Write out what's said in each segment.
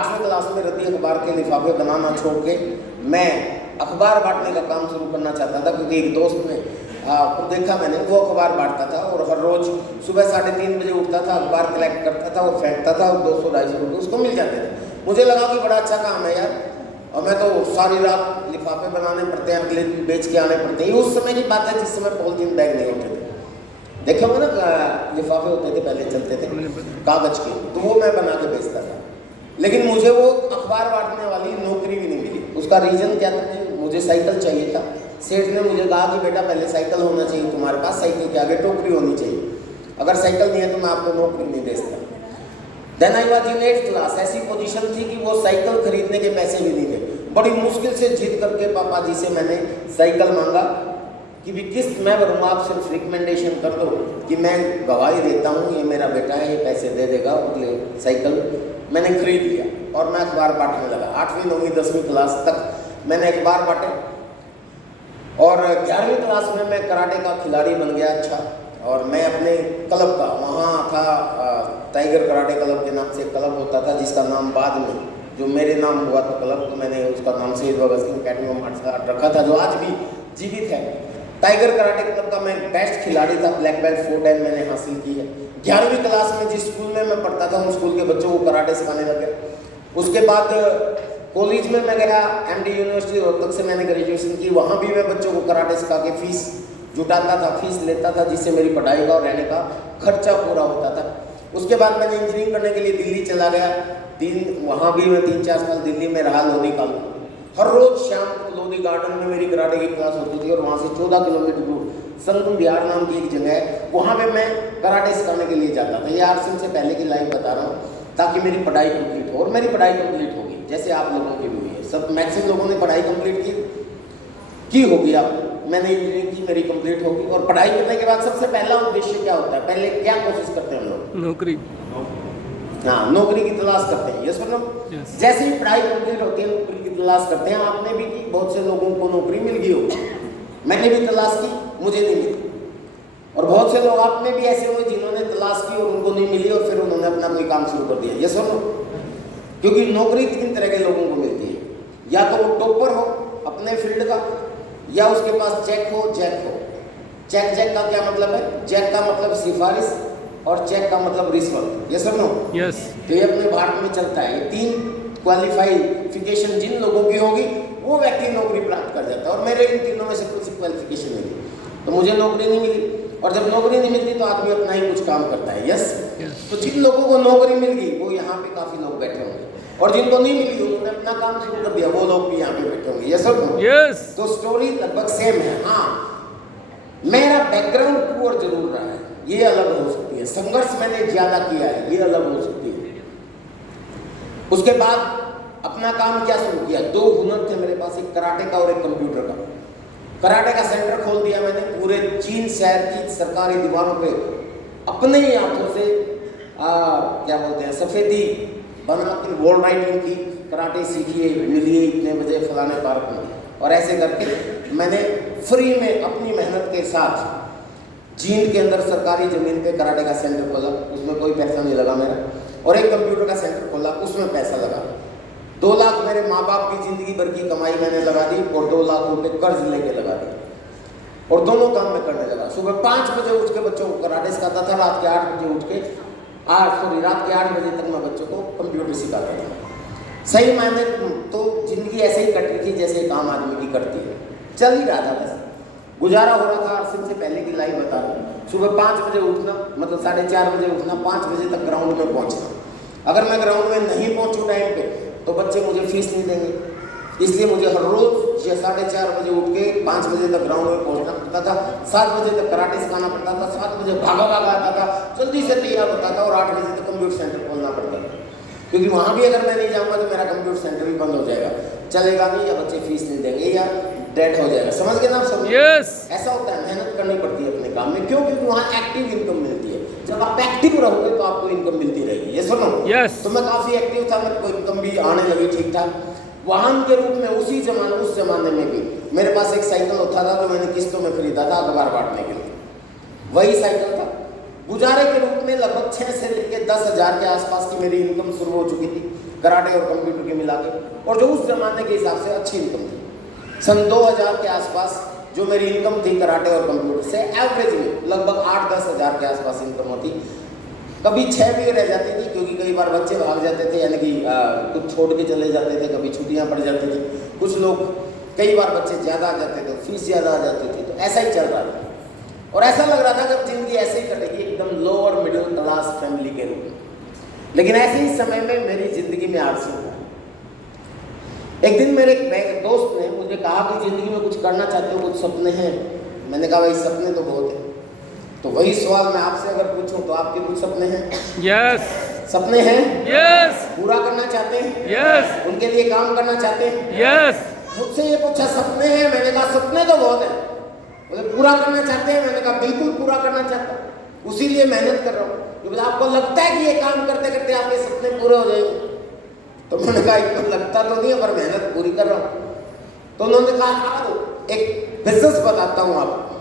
8वीं क्लास में रद्दी अखबार के लिफाफे बनाना छोड़ के मैं अखबार बांटने का काम शुरू करना चाहता था, क्योंकि एक दोस्त ने को देखा मैंने, वो अखबार बांटता था और हर रोज़ सुबह 3:30 बजे उठता था, अखबार कलेक्ट करता था और फेंकता था और 200-250 रुपये उसको मिल जाते थे। मुझे लगा कि बड़ा अच्छा काम है यार, और मैं तो सारी रात लिफाफे बनाने पड़ते हैं, अगले दिन बेच के आने पड़ते हैं। उस समय की बात है जिस समय पॉलीथीन बैग नहीं होते थे, देखे होंगे ना, लिफाफे होते थे पहले चलते थे कागज के, तो वो मैं बना के बेचता था। लेकिन मुझे वो अखबार बांटने वाली नौकरी भी नहीं मिली। उसका रीज़न क्या था, मुझे साइकिल चाहिए था। सेठ ने मुझे कहा कि बेटा पहले साइकिल होना चाहिए तुम्हारे पास, साइकिल के आगे टोकरी होनी चाहिए, अगर साइकिल नहीं है तो मैं आपको नौकरी नहीं बेचता। Then I was in 8th class. ऐसी पोजीशन थी कि वो साइकिल खरीदने के पैसे भी नहीं थे। बड़ी मुश्किल से जिद करके पापा जी से मैंने साइकिल मांगा कि भी किस्त मैं भरूँगा, आप सिर्फ रिकमेंडेशन कर दो कि मैं गवाही देता हूँ ये मेरा बेटा है, ये पैसे दे देगा। उसने साइकिल मैंने खरीद लिया और मैं अखबार बांटने लगा। 8वीं 9वीं 10वीं क्लास तक मैंने अखबार बांटे और 11वीं क्लास में मैं कराटे का खिलाड़ी बन गया अच्छा। और मैं अपने क्लब का, वहाँ था टाइगर कराटे क्लब के नाम से एक क्लब होता था, जिसका नाम बाद में जो मेरे नाम हुआ था क्लब, तो मैंने उसका नाम Shaheed Bhagat Singh academy of martial art रखा था, जो आज भी जीवित है। टाइगर कराटे क्लब का मैं बेस्ट खिलाड़ी था, ब्लैक बेल्ट 4 टाइम मैंने हासिल की है। 11वीं क्लास में जिस स्कूल में मैं पढ़ता था उस स्कूल के बच्चों को कराटे सिखाने लगे। उसके बाद कॉलेज में मैं गया, MD यूनिवर्सिटी रोहतक से मैंने ग्रेजुएशन की। वहाँ भी मैं बच्चों को कराटे सिखा के फीस जुटाता था, फीस लेता था, जिससे मेरी पढ़ाई का और रहने का खर्चा पूरा होता था। उसके बाद मैंने इंजीनियरिंग करने के लिए दिल्ली चला गया। वहाँ भी मैं 3-4 साल दिल्ली में रहा, लोधी कॉलोनी। हर रोज शाम को लोधी गार्डन में मेरी कराटे की क्लास होती थी और वहाँ से 14 किलोमीटर दूर संगम बिहार नाम की एक जगह है, वहाँ पे मैं कराटे सिखाने के लिए जाता था। ये 8 साल से पहले की लाइफ बता रहा हूँ, ताकि मेरी पढ़ाई कंप्लीट हो। और मेरी पढ़ाई कंप्लीट होगी, जैसे आप लोगों की भी हुई है। सब मैक्सिमम लोगों ने पढ़ाई कंप्लीट की होगी। आप, मैंने इंजीनियरिंग की, मेरी कंप्लीट होगी। और पढ़ाई करने के बाद सबसे पहला उद्देश्य क्या होता है, पहले क्या कोशिश करते हैं हम लोग? नौकरी। हाँ, नौकरी की तलाश करते हैं। ये सुनो, जैसे ही पढ़ाई कंप्लीट होती है नौकरी की तलाश करते हैं। आपने भी की, बहुत से लोगों को नौकरी मिल गई होगी, मैंने भी तलाश की, मुझे नहीं मिली। और बहुत से लोग आप में भी ऐसे हुए जिन्होंने तलाश की और उनको नहीं मिली और फिर उन्होंने अपना कोई काम शुरू कर दिया। ये सुनो, क्योंकि नौकरी 3 तरह के लोगों को मिलती है, या तो वो टॉपर हो अपने फील्ड का, या उसके पास चेक हो, जैक हो। चेक का क्या मतलब है? जैक का मतलब सिफारिश और चेक का मतलब रिश्वत। ये सुनो, यस। तो ये अपने भारत में चलता है। ये 3 क्वालिफिकेशन जिन लोगों की होगी वो व्यक्ति नौकरी प्राप्त कर जाता है। और मेरे इन तीनों में से कुछ क्वालिफिकेशन नहीं थी, तो मुझे नौकरी नहीं मिली। और जब नौकरी नहीं मिलती तो आदमी अपना ही कुछ काम करता है। यस। तो जिन लोगों को नौकरी मिल गई वो यहाँ पे काफी लोग बैठे होंगे, और जिनको नहीं मिली उन्होंने अपना काम शुरू कर दिया, वो लोग भी यहाँ पे बैठे होंगे। यस और नो? यस। तो स्टोरी लगभग सेम है। हाँ, मेरा बैकग्राउंड पुअर जरूर रहा है, ये अलग हो सकती है। संघर्ष मैंने ज्यादा किया है, ये अलग हो सकती है। उसके बाद अपना काम क्या शुरू किया? 2 हुनर थे मेरे पास, एक कराटे का और एक कंप्यूटर का। कराटे का सेंटर खोल दिया मैंने। पूरे चीन शहर की सरकारी दीवारों पे अपने ही हाथों से क्या बोलते हैं, सफेदी बना के वॉल राइटिंग की, कराटे सीखिए, मिलिए इतने बजे फलाने पार्क में। और ऐसे करके मैंने फ्री में अपनी मेहनत के साथ जींद के अंदर सरकारी जमीन पे कराटे का सेंटर खोला, उसमें कोई पैसा नहीं लगा मेरा। और एक कंप्यूटर का सेंटर खोला, उसमें पैसा लगा। 2 लाख मेरे माँ बाप की जिंदगी भर की कमाई मैंने लगा दी और 2 लाख रुपए कर्ज लेके लगा दी। और दोनों काम मैं करने लगा। सुबह 5 बजे उठ के बच्चों को कराटे सिखाता था, रात के 8 बजे उठ के रात के 8 बजे तक मैं बच्चों को कंप्यूटर सिखाता था। सही मायने तो जिंदगी ऐसे ही कट रही थी जैसे एक आम आदमी की कटती है। चल ही रहा था, बस गुजारा हो रहा था। 8 साल से पहले की लाइफ बता रहा हूँ। सुबह 5 बजे उठना, मतलब 4:30 बजे उठना, 5 बजे तक ग्राउंड में पहुँचना। अगर मैं ग्राउंड में नहीं पहुँचूँ टाइम पे तो बच्चे मुझे फीस नहीं देंगे, इसलिए मुझे हर रोज 4:30 बजे उठ के 5 बजे तक ग्राउंड में पहुंचना पड़ता था। 7 बजे तक कराटे सिखाना पड़ता था। 7 बजे भागा आता था, जल्दी से तैयार होता था और 8 बजे तक कंप्यूटर सेंटर खोलना पड़ता था, क्योंकि वहाँ भी अगर मैं नहीं जाऊँगा तो मेरा कंप्यूटर सेंटर भी बंद हो जाएगा, चलेगा नहीं, या बच्चे फीस नहीं देंगे या डेड हो जाएगा। समझ गए ना आप सब? यस। ऐसा होता है, मेहनत करनी पड़ती है अपने काम में। क्यों? क्योंकि वहाँ एक्टिव इनकम मिलती है। जब आप एक्टिव रहोगे तो आपको इनकम मिलती रहेगी। ये सुनो, यस। तो मैं काफ़ी एक्टिव था, मेरे को इनकम भी आने लगी ठीक ठाक। वाहन के रूप में उस जमाने में भी मेरे पास एक साइकिल होता था जो मैंने किस्तों में खरीदा था अखबार बांटने के लिए। वही साइकिल था, गुजारे के रूप में लगभग 6 से लेकर 10,000 के आसपास की मेरी इनकम शुरू हो चुकी थी, कराटे और कंप्यूटर के मिला के, और जो उस जमाने के हिसाब से अच्छी इनकम थी। सन 2000 के आसपास जो मेरी इनकम थी कराटे और कंप्यूटर से, एवरेज में लगभग 8-10 हज़ार के आसपास इनकम होती। कभी 6 भी रह जाती थी, क्योंकि कई बार बच्चे भाग जाते थे, यानी कि कुछ छोड़ के चले जाते थे, कभी छुट्टियां पड़ जाती थी, कुछ लोग कई बार बच्चे ज़्यादा आ जाते थे, फीस ज़्यादा आ जाती थी, तो ऐसा ही चल रहा था। और ऐसा लग रहा था कि अब जिंदगी ऐसे ही कटेगी, एकदम लोअर मिडिल क्लास फैमिली के रूप में। लेकिन ऐसे ही समय में मेरी ज़िंदगी में आलसी हुआ। एक दिन मेरे एक दोस्त ने मुझे कहा कि ज़िंदगी में कुछ करना चाहते हो, कुछ सपने हैं? मैंने कहा भाई सपने तो बहुत हैं। तो वही सवाल मैं आपसे अगर पूछूं तो आपके कुछ सपने हैं? यस। सपने हैं? यस। पूरा करना चाहते हैं? यस। उनके लिए काम करना चाहते हैं? यस। मुझसे ये पूछा सपने हैं, मैंने कहा सपने तो बहुत हैं। बोले पूरा करना चाहते हैं? मैंने कहा बिल्कुल पूरा करना चाहता हूँ, उसी लिए मेहनत कर रहा हूँ। बोले आपको लगता है कि ये काम करते करते आपके सपने पूरे हो जाएंगे? तो मैंने कहा इतना लगता तो नहीं है, पर मेहनत पूरी कर रहा हूँ। तो उन्होंने कहा एक बिजनेस बताता हूँ आपको।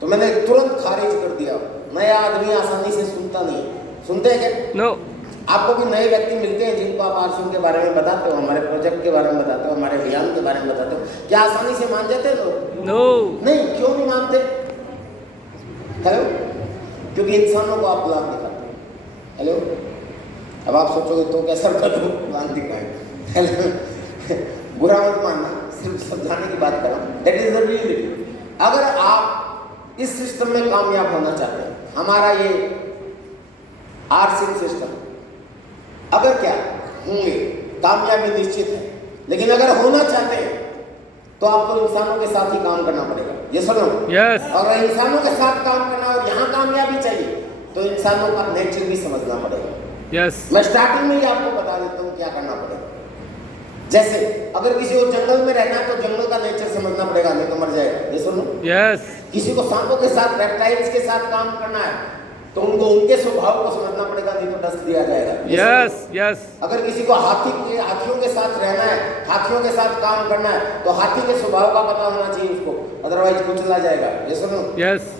तो मैंने तुरंत खारिज कर दिया। नया आदमी आसानी से सुनता नहीं। सुनते हैं क्या? नो। आपको भी नए व्यक्ति मिलते हैं जिनको आप आरसीएम के बारे में बताते हो, हमारे प्रोजेक्ट के बारे में बताते हो, हमारे अभियान के बारे में बताते हो, क्या आसानी से मान जाते हैं लोग? नो। नहीं। क्यों नहीं मानते? हेलो? क्योंकि इंसानों को आप प्लान दिखाते हो। हेलो? अब आप सोचोगे तो कैसा करो प्लान दिखाए? हेलो? बुरा मत मानना, सिर्फ समझाने की बात कर रहा हूँ। That is the reality. अगर आप इस सिस्टम में कामयाब होना चाहते हैं, हमारा ये आरसीएम सिस्टम, अगर क्या होंगे कामयाबी निश्चित है, लेकिन अगर होना चाहते हैं तो आपको इंसानों के साथ ही काम करना पड़ेगा। ये सुनो। यस। अगर इंसानों के साथ काम करना और यहाँ कामयाबी चाहिए तो इंसानों का नेचर भी समझना पड़ेगा। यस। मैं स्टार्टिंग में ही आपको बता देता हूँ क्या करना पड़ेगा। जैसे अगर किसी को जंगल में रहना है तो जंगल का नेचर समझना पड़ेगा, नहीं तो मर जाएगा। ये सुनो। यस। किसी को सांपों के साथ, रेप्टाइल्स के साथ काम करना है तो उनको उनके स्वभाव को समझना पड़ेगा, नहीं तो डस दिया जाएगा। यस। यस। अगर किसी को हाथियों के साथ रहना है, हाथियों के साथ काम करना है तो हाथी के स्वभाव का पता होना चाहिए उसको, अदरवाइज कुचला जाएगा। ये सुनो। यस।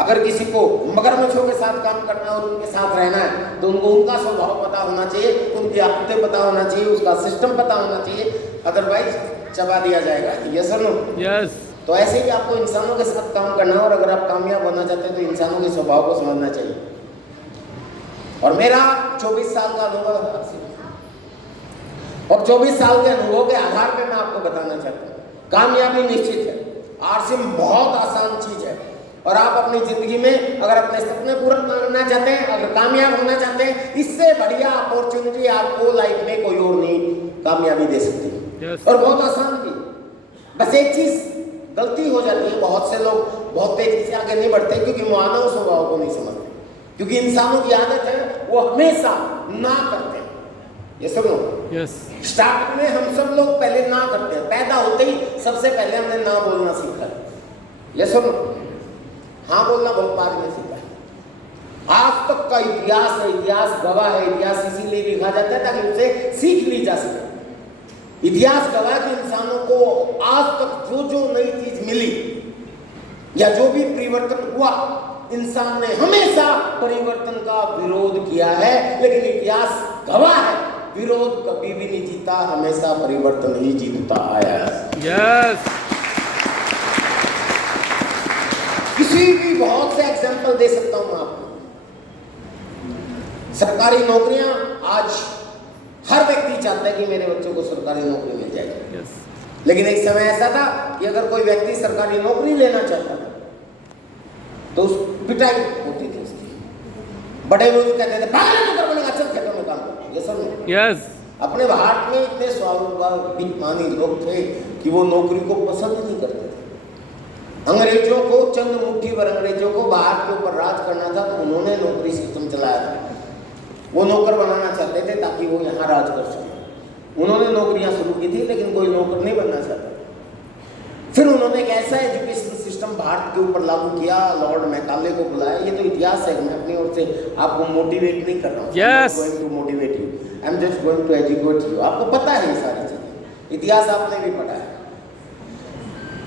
अगर किसी को मगरमच्छों के साथ काम करना है और उनके साथ रहना है तो उनको उनका स्वभाव पता होना चाहिए, उनकी आदतें पता होना चाहिए, उसका सिस्टम पता होना चाहिए, अदरवाइज चबा दिया जाएगा। ये सुनो। यस। तो ऐसे ही आपको इंसानों के साथ काम करना है, और अगर आप कामयाब होना चाहते हैं तो इंसानों के स्वभाव को समझना चाहिए। और मेरा 24 साल का अनुभव है, और 24 साल के अनुभव के आधार पे मैं आपको बताना चाहता हूँ कामयाबी निश्चित है। आरसीएम बहुत आसान चीज है, और आप अपनी जिंदगी में अगर अपने सपने पूरा करना चाहते हैं, अगर कामयाब होना चाहते हैं, इससे बढ़िया अपॉर्चुनिटी आपको लाइफ में कोई और नहीं कामयाबी दे सकती। yes. और बहुत आसान भी। बस एक चीज गलती हो जाती है, बहुत से लोग बहुत तेजी से आगे नहीं बढ़ते क्योंकि मानव स्वभाव को नहीं समझते, क्योंकि इंसानों की आदत है वो हमेशा ना करते हैं। ये सुनो। यस। स्टार्टिंग में हम सब लोग पहले ना करते हैं, पैदा होते ही सबसे पहले हमने ना बोलना सीखा है। ये सुनो। हाँ बोलना बहुत बाद में सीखा है। आज तक का इतिहास है, इतिहास गवाह है, इतिहास इसीलिए लिखा जाता है ताकि उसे सीख ली जा सके। इतिहास गवाह के इंसानों को आज तक जो जो नई चीज मिली या जो भी परिवर्तन हुआ, इंसान ने हमेशा परिवर्तन का विरोध किया है, लेकिन इतिहास गवाह है विरोध कभी भी नहीं जीता, हमेशा परिवर्तन ही जीतता आया है। यस। किसी भी बहुत से एग्जांपल दे सकता हूं मैं आपको। सरकारी नौकरियां आज हर व्यक्ति चाहता है कि मेरे बच्चों को सरकारी नौकरी मिल जाए। yes. लेकिन एक समय ऐसा था कि अगर कोई व्यक्ति सरकारी नौकरी लेना चाहता था तो उस पिटाई होती थी उसकी। बड़े बुजुर्ग कहते थे भागने को कर बनेगा, चल खेतों में काम कर। ये सब yes. अपने भारत में इतने स्वाभिमानी लोग थे कि वो नौकरी को पसंद नहीं करते थे। अंग्रेजों को, चंद मुट्ठी भर अंग्रेजों को बाहर के ऊपर राज करना था तो उन्होंने नौकरी सिस्टम चलाया था। वो नौकर बनाना चाहते थे ताकि वो यहाँ राज कर सके। उन्होंने नौकरियां शुरू की थी, लेकिन कोई नौकर नहीं बनना चाहता। फिर उन्होंने एक ऐसा एजुकेशन सिस्टम भारत के ऊपर लागू किया, लॉर्ड मैकाले को बुलाया। ये तो इतिहास है, मैं अपनी ओर से आपको मोटिवेट नहीं कर रहा हूँ। yes. Going to motivate you, I am just going to educate you. आपको पता है ये सारी चीजें, इतिहास आपने भी पढ़ा है।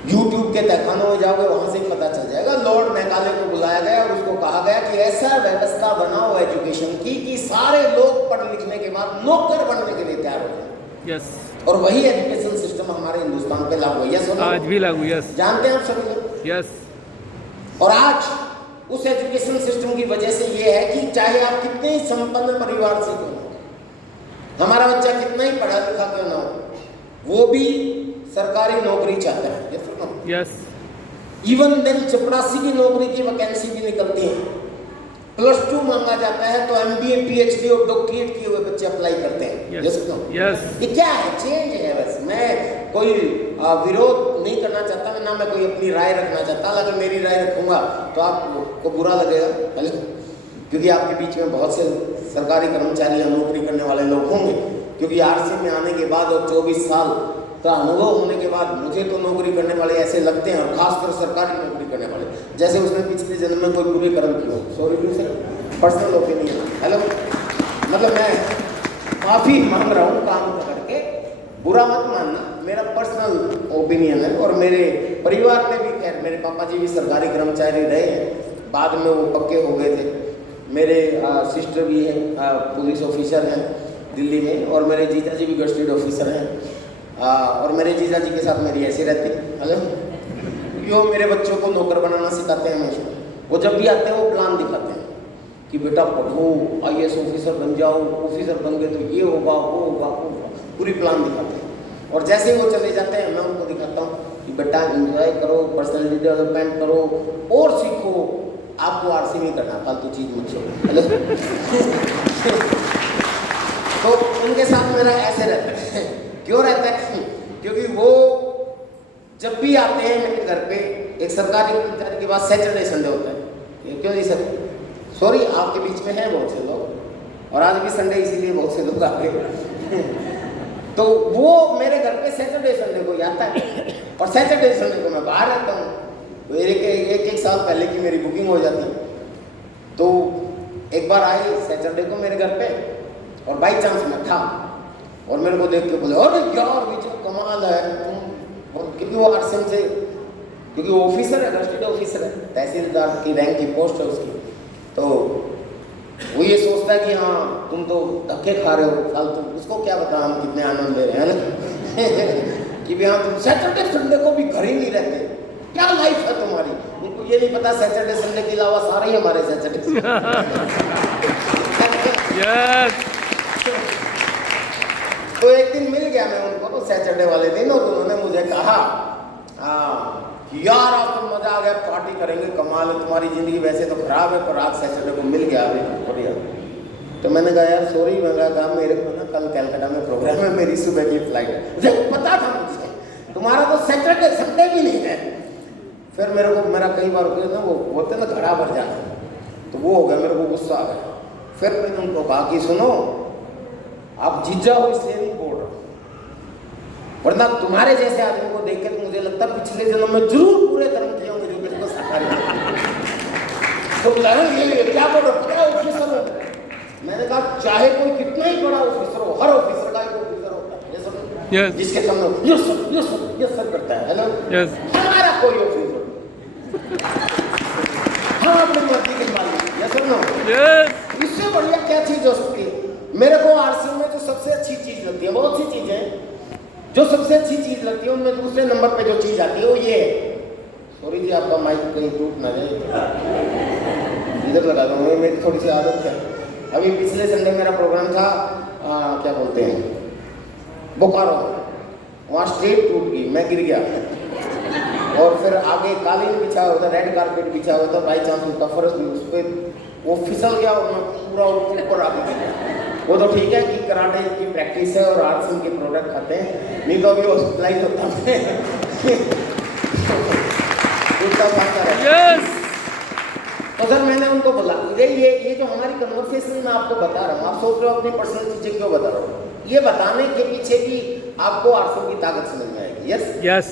यूट्यूब के तहखानों में जाओगे, वहां से पता चल जाएगा। लॉर्ड मैकाले को बुलाया गया और उसको कहा गया कि ऐसा व्यवस्था बनाओ एजुकेशन की कि सारे लोग पढ़ लिखने के बाद नौकर बनने के लिए तैयार हो जाए। यस, और वही एजुकेशन सिस्टम हमारे हिंदुस्तान पे लागू है। यस और नो? आज भी लागू। यस, जानते हैं आप सभी लोग। यस, और आज उस एजुकेशन सिस्टम की वजह से ये है कि चाहे आप कितने ही संपन्न परिवार से क्यों ना हो, हमारा बच्चा कितना ही पढ़ा लिखा क्यों ना हो, वो भी सरकारी नौकरी चाहता है। ये सुनो, यस, इवन देन चपरासी की नौकरी की वैकेंसी भी निकलती है, +2 मांगा जाता है तो MBA PhD और डॉक्टरेट किए हुए बच्चे अप्लाई करते हैं। ये सुनो, यस, ये क्या है? चेंज है। बस मैं कोई विरोध नहीं करना चाहता, ना मैं कोई अपनी राय रखना चाहता। अगर मेरी राय रखूंगा तो आपको बुरा लगेगा, क्योंकि आपके बीच में बहुत से सरकारी कर्मचारी या नौकरी करने वाले लोग होंगे। क्योंकि RC में आने के बाद और 24 साल का अनुभव होने के बाद मुझे तो नौकरी करने वाले ऐसे लगते हैं, और खासकर सरकारी नौकरी करने वाले, जैसे उसने पिछले जन्म में कोई बुरे कर्म किए हो। सॉरी टू से पर्सनल ओपिनियन। हेलो, मतलब मैं माफ़ी मांग रहा हूँ काम करके, बुरा मत मानना, मेरा पर्सनल ओपिनियन है। और मेरे परिवार में भी, खैर मेरे पापा जी भी सरकारी कर्मचारी रहे हैं, बाद में वो पक्के हो गए थे। मेरे सिस्टर भी हैं, पुलिस ऑफिसर हैं दिल्ली में, और मेरे जीजा जी भी गस्टेड ऑफिसर हैं। और मेरे जीजा जी के साथ मेरी ऐसी रहती है। हेलो, वो मेरे बच्चों को नौकर बनाना सिखाते हैं हमेशा। वो जब भी आते हैं वो प्लान दिखाते हैं कि बेटा पढ़ो, IAS ऑफिसर बन जाओ, ऑफिसर बन गए तो ये होगा, वो होगा, वो होगा, पूरी प्लान दिखाते हैं। और जैसे ही वो चले जाते हैं मैं उनको दिखाता हूँ कि बेटा एंजॉय करो, पर्सनैलिटी डेवलपमेंट करो और सीखो, आपको RC नहीं करना, फालतू चीज़ मत छोड़ो। हेलो तो उनके साथ मेरा ऐसे रहता है। क्यों रहता है? क्योंकि वो जब भी आते हैं मेरे घर पे, एक सरकारी कर्मचारी के पास सैटरडे संडे होता है। ये क्यों जी सर? सॉरी, आपके बीच में हैं बहुत से लोग, और आज भी संडे इसीलिए बहुत से लोग आ गए। तो वो मेरे घर पे सैटरडे संडे को आता है, और सैटरडे संडे को मैं बाहर रहता हूँ। तो एक साल पहले की मेरी बुकिंग हो जाती है। तो एक बार आई सैटरडे को मेरे घर पे, और बाई चांस मैं था, और मेरे को देख के बोले अरे यार विजय कमाल है तुम, क्योंकि वो RCM से, क्योंकि वो ऑफिसर है, गस्टेड ऑफिसर है, तहसीलदार की रैंक की पोस्ट है उसकी। तो वो ये सोचता है कि हाँ तुम तो धक्के खा रहे हो फालतू, उसको क्या पता हम कितने आनंद ले रहे हैं ना। कि भी हाँ तुम सैटरडे संडे को भी घर ही नहीं रहते, क्या लाइफ है तुम्हारी। उनको ये नहीं पता सैटरडे संडे के अलावा सारे ही हमारे सैटरडे। यस, तो एक दिन मिल गया मैं उनको सैटरडे वाले दिन, और उन्होंने मुझे कहा यार आज तो मजा आ गया, पार्टी करेंगे, कमाल है तुम्हारी जिंदगी, वैसे तो खराब है पर आज सैटरडे को मिल गया अभी बढ़िया। तो मैंने कहा यार सॉरी, मैंने कहा मेरे को ना कल कलकत्ता में प्रोग्राम है, मेरी सुबह की फ्लाइट है। मुझे पता था मुझे तुम्हारा तो सैटरडे संडे भी नहीं है। फिर मेरे को मेरा कई बार ना वो होते ना घड़ा भर जाना, तो वो हो गया, मेरे को गुस्सा आ गया। फिर मैंने उनको कहा कि सुनो, आप जीजा हो इसलिए नहीं बोल रहा, वरना तुम्हारे जैसे आदमी को देख के तो मुझे लगता पिछले जन्म में जरूर पूरे कर्म किए होंगे जो मेरे को साकारी। तो क्या बोल रहे ऑफिसर हो? मैंने कहा चाहे कोई कितना ही बड़ा ऑफिसर हो, हर ऑफिसर का एक ऑफिसर होता है। Yes. जिसके सामने yes sir yes sir yes sir करता है। हेलो, यस, हमारा कोई ऑफिसर हाँ अपनी मर्जी के मालिक। Yes sir no? यस, इससे बढ़िया क्या चीज हो सकती है? मेरे को RC में जो सबसे अच्छी चीज लगती है, बहुत सी चीजें जो सबसे अच्छी चीज लगती है, उनमें दूसरे नंबर पे जो चीज आती है वो ये है। सॉरी जी, आपका माइक कहीं टूट ना जाए, इधर लगा दूँ, मेरी थोड़ी सी आदत है। अभी पिछले संडे मेरा प्रोग्राम था क्या बोलते हैं बोकारो, वहाँ स्ट्रेट टूट गई, मैं गिर गया, और फिर आगे कालीन बिछा हुआ था, रेड कारपेट बिछा हुआ था, बाई चांस उसका फर्श भी उस पर वो फिसल गया और मैं पूरा ऊपर आ गया। वो तो ठीक है कि कराटे की प्रैक्टिस है और RCM के प्रोडक्ट खाते हैं, नहीं तो अभी हॉस्पिटलाइज होता है। यस, तो सर मैंने उनको बोला ये जो हमारी कन्वर्सेशन मैं आपको बता रहा हूँ, आप सोच रहे हो अपनी पर्सनल चीजें क्यों बता रहा हूँ, ये बताने के पीछे भी आपको RCM की ताकत समझ में आएगी। यस यस,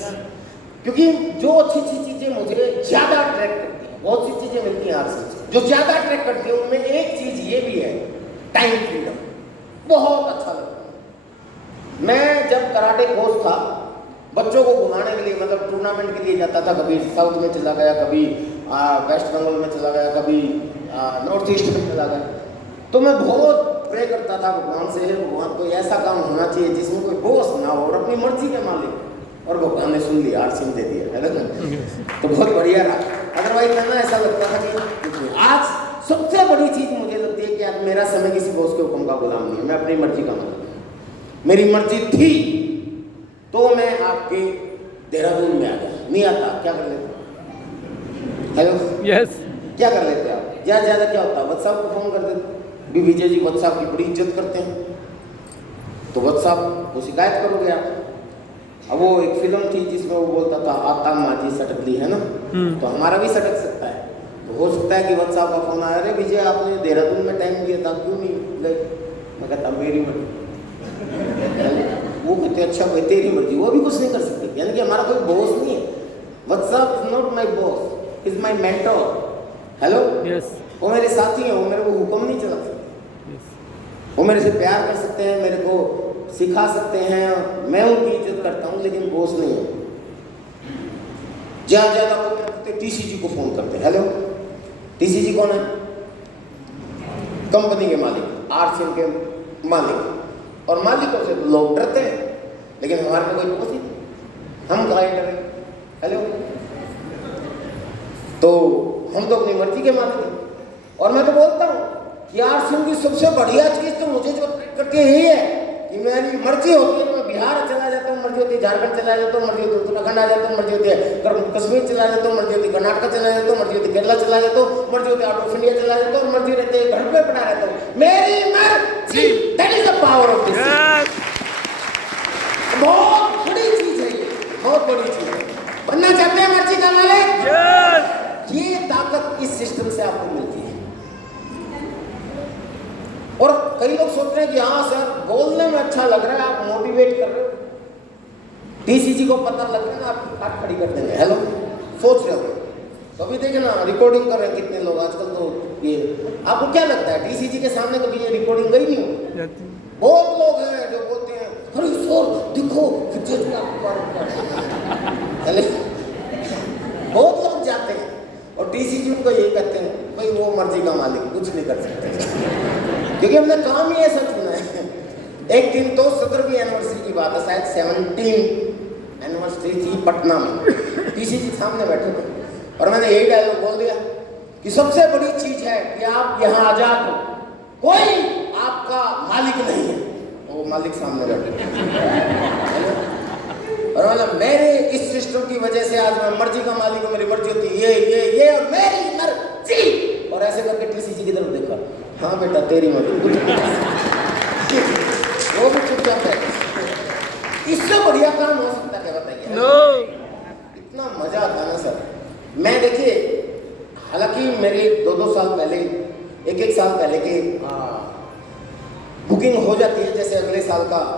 क्योंकि जो अच्छी अच्छी चीजें मुझे ज्यादा अट्रैक्ट करती हैं, बहुत सी चीजें मिलती हैं RCM से जो ज्यादा अट्रैक्ट करती है, उनमें एक चीज ये भी है, टाइम फ्रीडम। बहुत अच्छा लगता है। मैं जब कराटे कोच था, बच्चों को घुमाने के लिए, मतलब टूर्नामेंट के लिए जाता था, कभी साउथ में चला गया, कभी वेस्ट बंगाल में चला गया, कभी नॉर्थ ईस्ट में चला गया। तो मैं बहुत प्रे करता था भगवान से, भगवान कोई ऐसा काम होना चाहिए जिसमें कोई बॉस ना हो और अपनी मर्जी के मालिक। और भगवान ने सुन लिया, आरसीएम दे दिया, है ना। तो बहुत बढ़िया रहा। अदरवाइज ना ऐसा लगता था कि आज सबसे बड़ी चीज़ मुझे लगती है कि आज मेरा समय किसी बॉस के हुक्म का गुलाम नहीं है, मैं अपनी मर्जी का मालिक। मेरी मर्जी थी तो मैं आपके देहरादून में आ गया, नहीं आता क्या कर लेते? हेलो, यस, क्या कर लेते आप? ज़्यादा क्या होता है, व्हाट्सएप को फोन कर देते। भी विजय जी व्हाट्सएप की बड़ी इज्जत करते हैं, तो व्हाट्सएप को शिकायत करोगे आप। अब वो एक फिल्म थी जिसमें वो बोलता था आता माजी सटकली, है ना, तो हमारा भी सटक सकता है। तो हो सकता है कि व्हाट्सएप का फोन आया, अरे विजय आपने देहरादून में टाइम दिया था, क्यों नहीं गए? मैं कहता मेरी मर्जी। वो कहते अच्छा भाई तेरी मर्जी, वो भी कुछ नहीं कर सकते। यानी कि हमारा कोई बॉस नहीं है। WhatsApp is not my boss, is my mentor. Hello, yes, वो मेरे साथी हैं, वो मेरे को हुक्म नहीं चला सकते। वो मेरे से प्यार कर सकते हैं, मेरे को सिखा सकते हैं, मैं उनकी इज्जत करता हूँ, लेकिन बॉस नहीं है। ज़्यादा वो करते टीसीजी को फोन करते हैं। हेलो, टीसीजी कौन है? कंपनी के मालिक, आरसीएम के मालिक। और मालिकों से लोग डरते हैं, लेकिन हमारे को कोई बॉस ही नहीं, हम कहाँ डरे? हेलो, तो हम तो अपनी मर्जी के मालिक हैं। और मैं तो बोलता हूँ कि आरसीएम की सबसे बढ़िया चीज़ तो मुझे जो करके यही है कि मेरी मर्जी होती है तो मैं बिहार चला जाता हूँ, मर्जी होती है झारखंड चला जाता हूँ, मर्जी होती है उत्तराखंड आ जाता हूँ, मर्जी होती है कश्मीर चला जाता हूँ, मर्जी होती है कर्नाटक चला जाता हूँ, मर्जी होती है केरला चला जाता हूँ, मर्जी होती है आउट ऑफ इंडिया चला जाता हूँ, मर्जी रहती है घर पे पड़ा रहता हूँ। मेरी मर्जी, that is the power of this. Yes, बहुत बड़ी चीज है ये, बहुत बड़ी चीज है। बनना चाहते हैं मर्जी का मालिक? यस, ये ताकत इस सिस्टम से आपको मिलती है। और कई लोग सोच रहे हैं कि हाँ सर बोलने में अच्छा लग रहा है, आप मोटिवेट कर रहे हो, टीसीजी को पता लग रहा है ना, आप काट खड़ी कर देंगे। हेलो, सोच रहे हो तो अभी देखे ना रिकॉर्डिंग कर रहे हैं कितने लोग आजकल। तो ये आपको क्या लगता है टीसीजी के सामने कभी ये रिकॉर्डिंग गई नहीं हो? बहुत लोग हैं जो बोलते हैं अरे सर देखो हेलो, बहुत लोग जाते हैं और टीसीजी उनको यही कहते हैं भाई वो मर्जी का मालिक, कुछ नहीं कर सकते, क्योंकि हमने काम ही ऐसा चुना है। एक दिन तो 17वीं एनिवर्सरी की बात है, शायद 17 एनिवर्सरी थी पटना में, टीसीजी सामने बैठे थे और मैंने यही डायलॉग बोल दिया कि सबसे बड़ी चीज है कि आप यहाँ आजाद हो, कोई आपका मालिक नहीं है। वो मालिक सामने बैठे और मतलब मेरे इस सिस्टम की वजह से आज मैं मर्जी का मालिक हूँ, मेरी मर्जी होती है ये और मेरी मर्जी। और ऐसे करके टीसीजी की तरफ देखा, हाँ बेटा तेरी मर्जी, वो भी चुपचाप है। इससे बढ़िया काम हो सकता है क्या बताइए? नो, इतना मजा आता है ना सर। मैं देखिए, हालांकि मेरे 2-2 साल पहले, 1-1 साल पहले के बुकिंग हो जाती है, जैसे अगले साल का